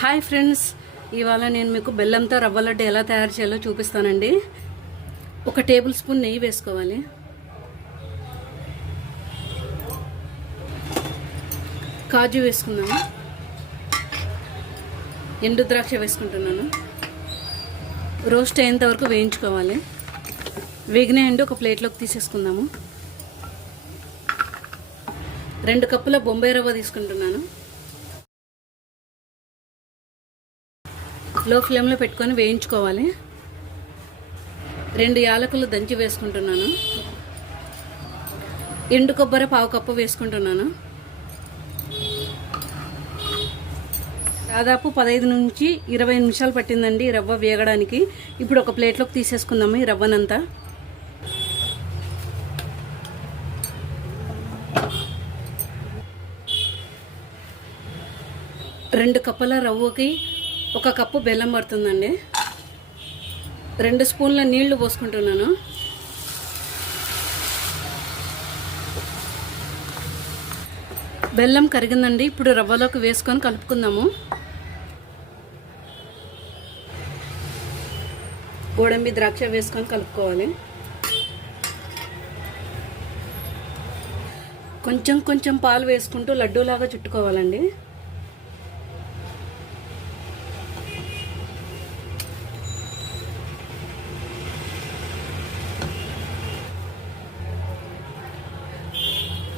Hi friends ఇవాళ నేను మీకు బెల్లంతో రవ్వ లడ్డు ఎలా తయారు చేయాలో చూపిస్తానండి. ఒక టేబుల్ స్పూన్ నెయ్యి వేసుకోవాలి. కాజు వేసుకుందాము. ఎండు ద్రాక్ష వేసుకుంటున్నాను. రోస్ట్ అయ్యేంత వరకు వేయించుకోవాలి. వేగిన ఎండు ఒక ప్లేట్లోకి తీసేసుకుందాము. రెండు కప్పుల బొంబాయి రవ్వ తీసుకుంటున్నాను. లో ఫ్లేమ్లో పెట్టుకొని వేయించుకోవాలి. రెండు యాలకులు దంచి వేసుకుంటున్నాను. ఎండు కొబ్బరి పావు కప్పు వేసుకుంటున్నాను. దాదాపు పదహైదు నుంచి ఇరవై నిమిషాలు పట్టిందండి రవ్వ వేగడానికి. ఇప్పుడు ఒక ప్లేట్లోకి తీసేసుకుందాము ఈ రవ్వనంతా. రెండు కప్పుల రవ్వకి ఒక కప్పు బెల్లం పడుతుందండి. రెండు స్పూన్ల నీళ్ళు పోసుకుంటున్నాను. బెల్లం కరిగిందండి. ఇప్పుడు రవ్వలోకి వేసుకొని కలుపుకుందాము. గోడంబి ద్రాక్ష వేసుకొని కలుపుకోవాలి. కొంచెం కొంచెం పాలు వేసుకుంటూ లడ్డూలాగా చుట్టుకోవాలండి.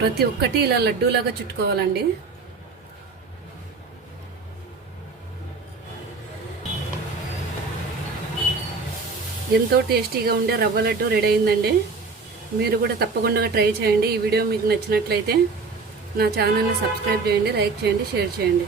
ప్రతి ఒక్కటి ఇలా లడ్డూలాగా చుట్టుకోవాలండి. ఎంతో టేస్టీగా ఉండే రవ్వ లడ్డు రెడీ అయిందండి. మీరు కూడా తప్పకుండా ట్రై చేయండి. ఈ వీడియో మీకు నచ్చినట్లయితే నా ఛానల్ని సబ్స్క్రైబ్ చేయండి లైక్ చేయండి షేర్ చేయండి.